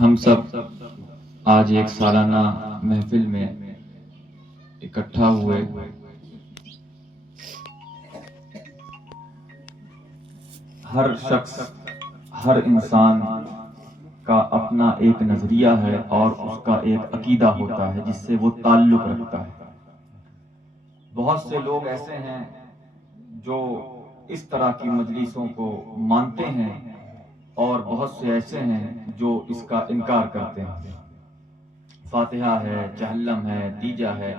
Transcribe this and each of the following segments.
ہم سب آج ایک سالانہ محفل میں اکٹھا ہوئے ہر شخص، ہر انسان کا اپنا ایک نظریہ ہے اور اس کا ایک عقیدہ ہوتا ہے جس سے وہ تعلق رکھتا ہے۔ بہت سے لوگ ایسے ہیں جو اس طرح کی مجلسوں کو مانتے ہیں اور بہت سے ایسے ہیں جو اس کا انکار کرتے ہیں۔ فاتحہ ہے، چہلم ہے، تیجا ہے،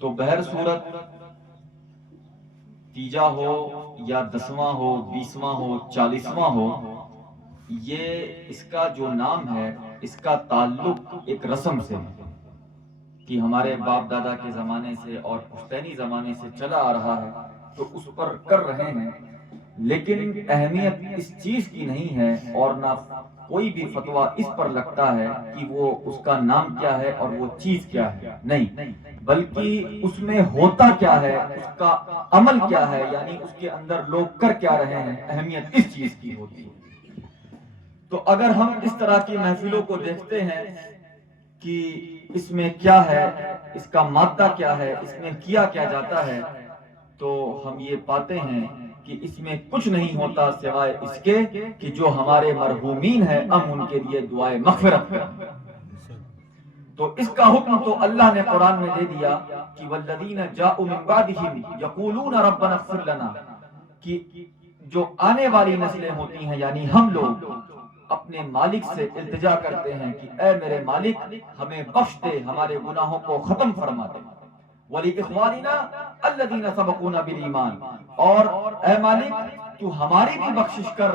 تو بہر صورت تیجا ہو یا 10واں ہو، 20واں ہو، 40واں ہو، یہ اس کا جو نام ہے اس کا تعلق ایک رسم سے ہے کہ ہمارے باپ دادا کے زمانے سے اور پشتینی زمانے سے چلا آ رہا ہے تو اس پر کر رہے ہیں، لیکن اہمیت اس چیز کی نہیں ہے اور نہ کوئی بھی فتویٰ اس پر لگتا ہے کہ وہ اس کا نام کیا ہے اور وہ چیز کیا ہے، نہیں، بلکہ اس میں ہوتا کیا ہے، اس کا عمل کیا ہے، یعنی اس کے اندر لوگ کر کیا رہے ہیں، اہمیت اس چیز کی ہوتی ہے۔ تو اگر ہم اس طرح کی محفلوں کو دیکھتے ہیں کہ اس میں کیا ہے، اس کا مادہ کیا ہے، اس میں کیا کیا جاتا ہے، تو ہم یہ پاتے ہیں کہ اس میں کچھ نہیں ہوتا سوائے اس کے کہ جو ہمارے مرحومین ہیں ہم ان کے لیے دعائے مغفرت کریں۔ تو اس کا حکم تو اللہ نے قرآن میں دے دیا کہ والذین جاءوا من بعدہم یقولون ربنا اغفر لنا، کہ جو آنے والی نسلیں ہوتی ہیں یعنی ہم لوگ اپنے مالک سے التجا کرتے ہیں کہ اے میرے مالک ہمیں بخش دے، ہمارے گناہوں کو ختم فرما دے۔ وَلِإِخْوَانِنَا الَّذِينَ سَبَقُونَا بِالْإِيمَانِ، اور اے مالک تو ہماری بھی بخشش کر،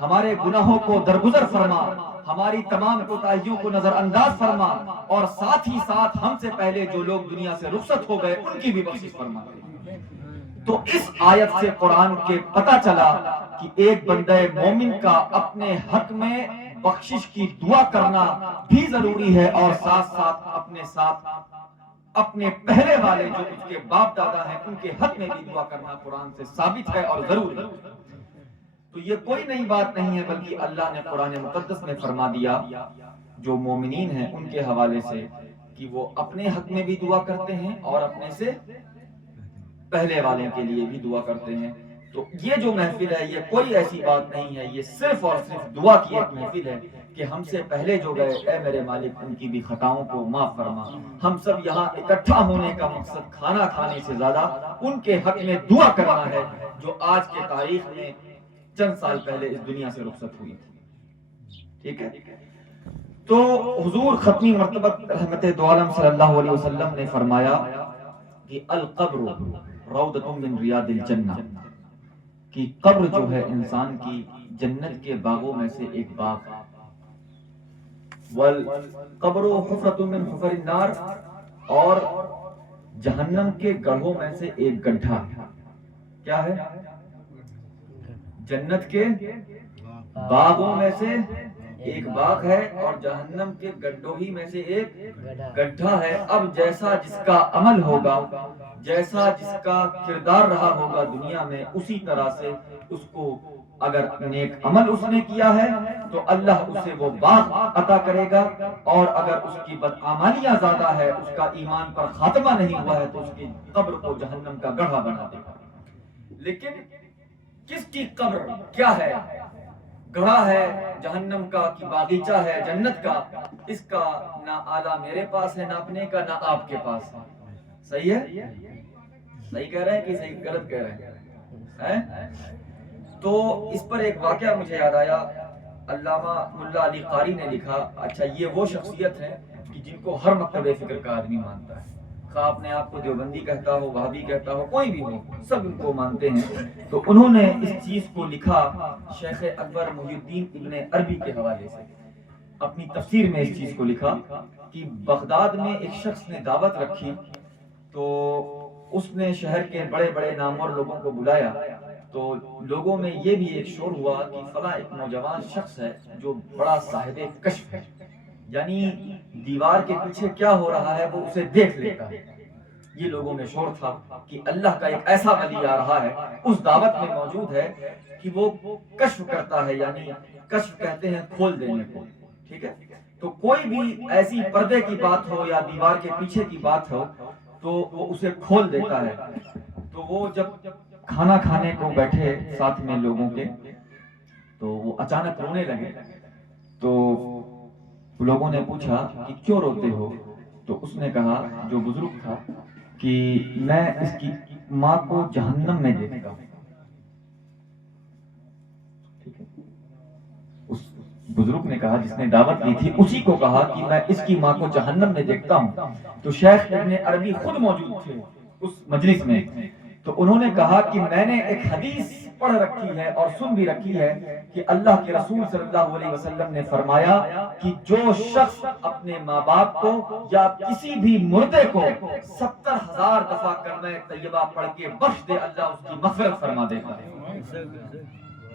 ہمارے گناہوں کو درگزر فرما، ہماری تمام کوتاہیوں کو نظر انداز فرما، اور ساتھ ہی ساتھ ہم سے پہلے جو لوگ دنیا سے رخصت ہو گئے ان کی بھی بخشش فرما دے۔ تو اس آیت سے قرآن کے پتہ چلا کہ ایک بندہ مومن کا اپنے حق میں بخشش کی دعا کرنا بھی ضروری ہے، اور ساتھ ساتھ اپنے پہلے والے جو اس کے باپ دادا ہیں ان کے حق میں بھی دعا کرنا قرآن سے ثابت ہے اور ضروری ہے۔ تو یہ کوئی نئی بات نہیں ہے، بلکہ اللہ نے قرآن مقدس میں فرما دیا جو مومنین ہیں ان کے حوالے سے کہ وہ اپنے حق میں بھی دعا کرتے ہیں اور اپنے سے پہلے والوں کے لیے بھی دعا کرتے ہیں۔ تو یہ جو محفل ہے یہ کوئی ایسی بات نہیں ہے، یہ صرف اور صرف دعا کی ایک محفل ہے کہ ہم سے پہلے جو گئے اے میرے مالک ان کی بھی خطاؤں کو معاف فرما۔ ہم سب یہاں اکٹھا ہونے کا مقصد کھانا کھانے سے زیادہ ان کے حق میں دعا کرنا ہے جو آج کے تاریخ میں چند سال پہلے اس دنیا سے رخصت ہوئی تھی۔ ٹھیک ہے، تو حضور ختمی مرتبہ رحمت دو عالم صلی اللہ علیہ وسلم نے فرمایا کہ القبر روضۃ من ریاض الجنہ، کہ قبر جو ہے انسان کی جنت کے باغوں میں سے ایک باغ ہے۔ والقبر حفرۃ من حفر النار، اور جہنم کے گڑھوں میں سے ایک گڈھا ہے۔ کیا ہے؟ جنت کے باغوں میں سے ایک باغ ہے اور جہنم کے گڈھوں ہی میں سے ایک گڈھا ہے۔ اب جیسا جس کا عمل ہوگا، جیسا جس کا کردار رہا ہوگا دنیا میں، اسی طرح سے اس کو اگر نیک عمل اس نے کیا ہے تو اللہ اسے وہ باغ عطا کرے گا، اور اگر اس کی بدعمالیاں زیادہ ہے، اس کا ایمان پر خاتمہ نہیں ہوا ہے، تو اس کی قبر کو جہنم کا گڑھا بنا دے گا۔ لیکن کس کی قبر کیا ہے؟ گڑھا ہے جہنم کا کہ باغیچہ ہے جنت کا، اس کا نہ آلہ میرے پاس ہے ناپنے کا، نہ آپ کے پاس ہے۔ صحیح ہے؟ صحیح کہہ رہے ہیں کہ صحیح غلط کہہ رہے ہیں؟ تو اس پر ایک واقعہ مجھے یاد آیا، علامہ ملا علی قاری نے لکھا، اچھا یہ وہ شخصیت ہے کہ جن کو ہر مکتب فکر کا آدمی مانتا ہے، خواہ اپنے آپ کو دیوبندی کہتا ہو، وہابی کہتا ہو، کوئی بھی ہو، سب ان کو مانتے ہیں۔ تو انہوں نے اس چیز کو لکھا شیخ اکبر محی الدین ابن عربی کے حوالے سے، اپنی تفسیر میں اس چیز کو لکھا کہ بغداد میں ایک شخص نے دعوت رکھی، تو اس نے شہر کے بڑے بڑے نامور لوگوں کو بلایا، تو لوگوں میں یہ بھی ایک شور ہوا کہ فلاں ایک نوجوان شخص ہے جو بڑا صاحب کشف ہے، یعنی دیوار کے پیچھے کیا ہو رہا ہے وہ اسے دیکھ لیتا ہے۔ یہ لوگوں میں شور تھا کہ اللہ کا ایک ایسا ولی آ رہا ہے، اس دعوت میں موجود ہے کہ وہ کشف کرتا ہے، یعنی کشف کہتے ہیں کھول دینے کو، ٹھیک ہے؟ تو کوئی بھی ایسی پردے کی بات ہو یا دیوار کے پیچھے کی بات ہو تو وہ اسے کھول دیتا ہے۔ تو وہ جب کھانا کھانے کو بیٹھے ساتھ میں لوگوں کے، تو وہ اچانک رونے لگے۔ تو لوگوں نے پوچھا کہ کیوں روتے ہو؟ تو اس نے کہا، جو بزرگ تھا، کہ میں اس کی ماں کو جہنم میں دیکھتا ہوں۔ ٹھیک ہے؟ اس بزرگ نے کہا، جس نے دعوت دی تھی، اسی کو کہا کہ میں اس کی ماں کو جہنم میں دیکھتا ہوں۔ تو شیخ ابن عربی خود موجود تھے اس مجلس میں، تو انہوں نے کہا کہ میں نے ایک حدیث پڑھ رکھی ہے اور سن بھی رکھی ہے کہ اللہ کے رسول صلی اللہ علیہ وسلم نے فرمایا کہ جو شخص اپنے ماں باپ کو یا کسی بھی مردے کو 70,000 دفعہ کلمہ طیبہ پڑھ کے بخش دے، اللہ اس کی مغفرت فرما دیتا ہے۔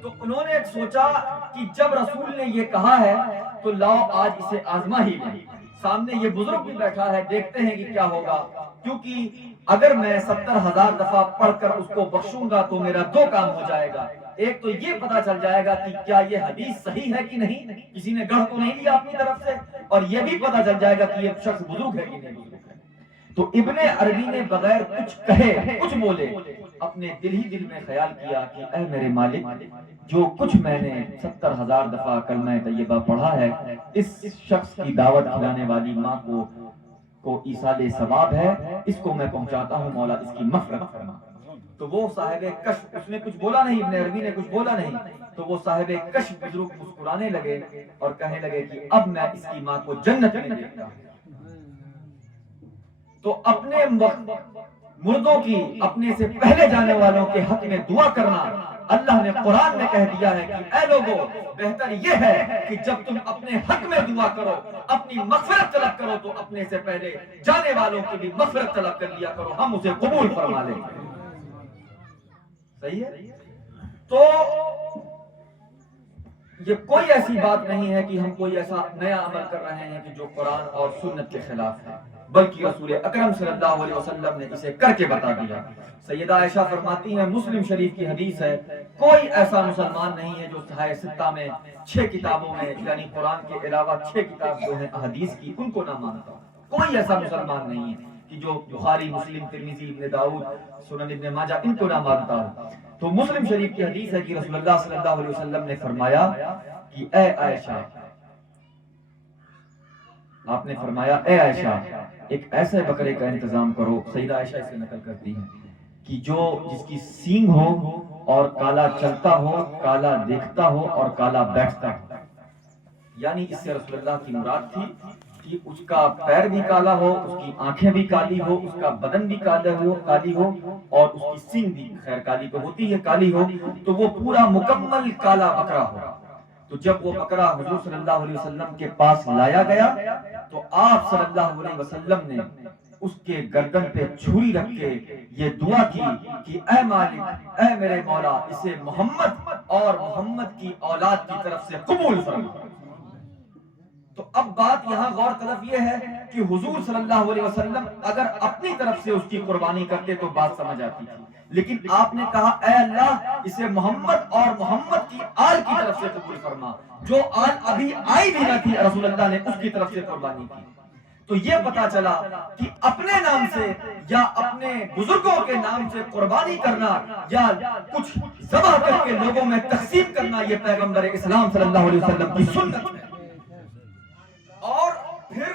تو انہوں نے سوچا کہ جب رسول نے یہ کہا ہے تو لاؤ آج اسے آزما ہی لیں۔ سامنے یہ بزرگ بھی بیٹھا ہے، دیکھتے ہیں کہ کیا ہوگا، کیونکہ اگر میں 70,000 دفعہ پڑھ کر اس کو بخشوں گا تو میرا دو کام ہو جائے گا۔ ایک تو یہ پتا چل جائے گا کہ کیا یہ حدیث صحیح ہے کہ نہیں، کسی نے گڑھ تو نہیں لیا اپنی طرف سے، اور یہ بھی پتا چل جائے گا کہ یہ شخص بزرگ ہے کہ نہیں بزرگ ہے۔ تو ابن عربی نے بغیر کچھ کہے، کچھ بولے، اپنے دل ہی دل میں خیال کیا کہ اے میرے مالک، جو کچھ میں نے 70,000 دفعہ کلمہ طیبہ پڑھا ہے، اس شخص کی دعوت کھلانے والی ماں کو ایصال ثواب ہے، اس کو میں پہنچاتا ہوں، مولا اس کی مغفرت فرما۔ تو وہ صاحب کشف، اس نے کچھ بولا نہیں، ابن عربی نے کچھ بولا نہیں، تو وہ صاحب کشف بزرگ مسکرانے لگے اور کہنے لگے کہ اب میں اس کی ماں کو جنت میں دیکھتا ہوں۔ تو اپنے مردوں کی، اپنے سے پہلے جانے والوں کے حق میں دعا کرنا، اللہ نے قرآن میں کہہ دیا ہے کہ اے لوگو، بہتر یہ ہے کہ جب تم اپنے حق میں دعا کرو، اپنی مغفرت طلب کرو، تو اپنے سے پہلے جانے والوں کی بھی مغفرت طلب کر لیا کرو، ہم اسے قبول فرما لیں گے۔ صحیح ہے؟ تو یہ کوئی ایسی بات نہیں ہے کہ ہم کوئی ایسا نیا عمل کر رہے ہیں کہ جو قرآن اور سنت کے خلاف ہے، بلکہ رسول اکرم صلی اللہ علیہ وسلم نے اسے کر کے بتا دیا۔ سیدہ عائشہ فرماتی ہیں، مسلم شریف کی حدیث ہے، کوئی ایسا مسلمان نہیں ہے جو صحیح ستہ میں 6 کتابوں میں، یعنی قرآن کے علاوہ 6 کتاب جو ہیں حدیث کی، ان کو نہ مانتا۔ کوئی ایسا مسلمان نہیں ہے کہ جو بخاری، مسلم، ترمذی، ابن داؤد، سنن ابن ماجہ ان کو نہ مانتا ہو۔ تو مسلم شریف کی حدیث ہے کہ رسول اللہ صلی اللہ علیہ وسلم نے فرمایا کہ اے عائشہ، آپ نے فرمایا اے عائشہ، ایک ایسے بکرے کا انتظام کرو، سیدہ عائشہ اسے نقل کرتی ہیں، کہ جس کی سینگ ہو اور کالا چلتا ہو، کالا دیکھتا ہو اور کالا بیٹھتا ہو۔ یعنی اس سے رسول اللہ کی مراد تھی کہ اس کا پیر بھی کالا ہو، اس کی آنکھیں بھی کالی ہو، اس کا بدن بھی کالی ہو، اور اس کی سینگ بھی، خیر کالی تو ہوتی ہے، کالی ہو، تو وہ پورا مکمل کالا بکرا ہو۔ تو جب وہ بکرا حضور صلی اللہ علیہ وسلم کے پاس لایا گیا تو آپ صلی اللہ علیہ وسلم نے اس کے گردن پہ چھری رکھ کے یہ دعا کی کہ اے مالک، اے میرے مولا، اسے محمد اور محمد کی اولاد کی طرف سے قبول فرما۔ تو اب بات یہاں غور طلب یہ ہے کہ حضور صلی اللہ علیہ وسلم اگر اپنی طرف سے اس کی قربانی کرتے تو بات سمجھ آتی تھی، لیکن آپ نے کہا اے اللہ، اسے محمد اور محمد کی آل کی طرف سے قبول فرما۔ جو آل ابھی آئی بھی نہ تھی، رسول اللہ نے اس کی طرف سے قربانی کی۔ تو یہ پتا چلا کہ اپنے نام سے یا اپنے بزرگوں کے نام سے قربانی کرنا یا کچھ ذبح کر کے لوگوں میں تقسیم کرنا، یہ پیغمبر اسلام صلی اللہ علیہ وسلم کی سنت ہے۔ اور پھر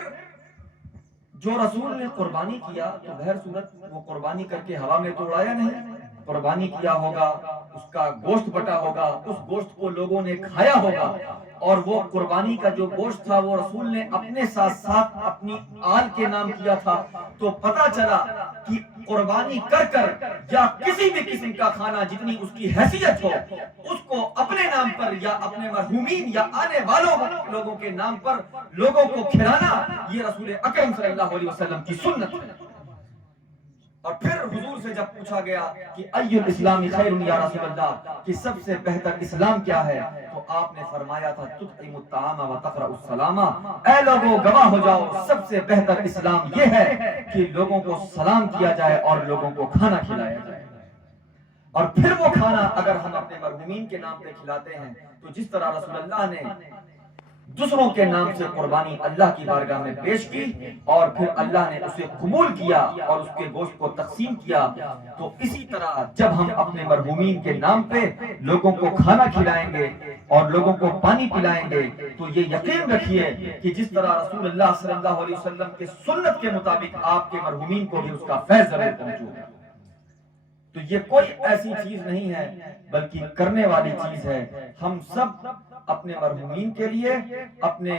جو رسول نے قربانی کیا تو بہر صورت وہ قربانی کر کے ہوا میں تو اڑایا نہیں، قربانی کیا ہوگا، اس کا گوشت بٹا ہوگا، اس گوشت کو لوگوں نے کھایا ہوگا، اور وہ قربانی کا جو گوشت تھا وہ رسول نے اپنے ساتھ ساتھ اپنی آل کے نام کیا تھا۔ تو پتا چلا کہ قربانی کر کر یا کسی بھی قسم کا کھانا جتنی اس کی حیثیت ہو، اس کو اپنے نام پر یا اپنے مرحومین یا آنے والوں لوگوں کے نام پر لوگوں کو کھلانا، یہ رسول اکرم صلی اللہ علیہ وسلم کی سنت ہے۔ اور پھر حضور سے جب پوچھا گیا کہ ای الاسلام خیر یا رسول اللہ، کہ سب سے بہتر اسلام کیا ہے، تو آپ نے فرمایا تھا تطعم الطعام وتقرأ السلام، اے لوگوں گواہ ہو جاؤ، سب سے بہتر اسلام یہ ہے کہ لوگوں کو سلام کیا جائے اور لوگوں کو کھانا کھلایا جائے۔ اور پھر وہ کھانا اگر ہم اپنے مرحومین کے نام پہ کھلاتے ہیں تو جس طرح رسول اللہ نے دوسروں کے نام سے قربانی اللہ کی بارگاہ میں پیش کی اور پھر اللہ نے اسے قبول کیا اور اس کے گوشت کو تقسیم کیا، تو اسی طرح جب ہم اپنے مرحومین کے نام پہ لوگوں کو کھانا کھلائیں گے اور لوگوں کو پانی پلائیں گے تو یہ یقین رکھیے کہ جس طرح رسول اللہ صلی اللہ علیہ وسلم کے سنت کے مطابق آپ کے مرحومین کو بھی اس کا فیض ضرور پہنچے۔ تو یہ کوئی ایسی چیز نہیں ہے بلکہ کرنے والی چیز ہے۔ ہم سب اپنے مرحومین کے لیے، اپنے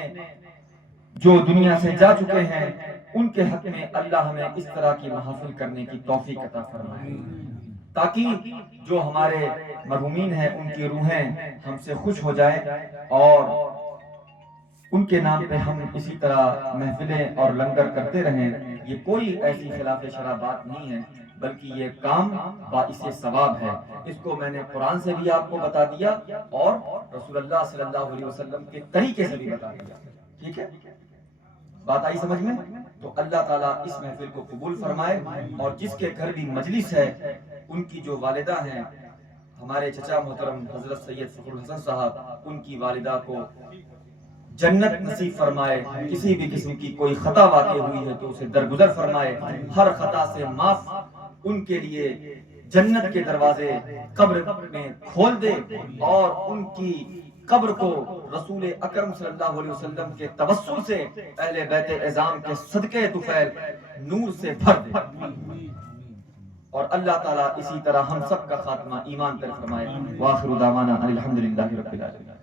جو دنیا سے جا چکے ہیں ان کے حق میں اللہ ہمیں اس طرح کی محافل کرنے کی توفیق عطا فرمائے، تاکہ جو ہمارے مرحومین ہیں ان کی روحیں ہم سے خوش ہو جائیں اور ان کے نام پہ ہم اسی طرح محفلیں اور لنگر کرتے رہیں۔ یہ کوئی ایسی خلاف شرع بات نہیں ہے بلکہ یہ کام باعث ثواب ہے۔ اس کو میں نے قرآن سے بھی آپ کو بتا دیا اور رسول اللہ صلی اللہ علیہ وسلم کے طریقے سے بھی بتا دیا۔ ٹھیک ہے، بات آئی سمجھ میں؟ تو اللہ تعالیٰ اس محفل کو قبول فرمائے، اور جس کے گھر بھی مجلس ہے ان کی جو والدہ ہیں، ہمارے چچا محترم حضرت سید فخر الحسن صاحب، ان کی والدہ کو جنت نصیب فرمائے، کسی بھی قسم کی کوئی خطا واقع ہوئی ہے تو اسے درگزر فرمائے، ہر خطا سے معاف ان کے لیے جنت کے دروازے قبر میں کھول دے، اور ان کی قبر کو رسول اکرم صلی اللہ علیہ وسلم کے توسل سے اہل بیت اعظام کے صدقے طفیل نور سے بھر دے، اور اللہ تعالیٰ اسی طرح ہم سب کا خاتمہ ایمان پر فرمائے۔ وآخر دعوانا الحمدللہ رب العالمین۔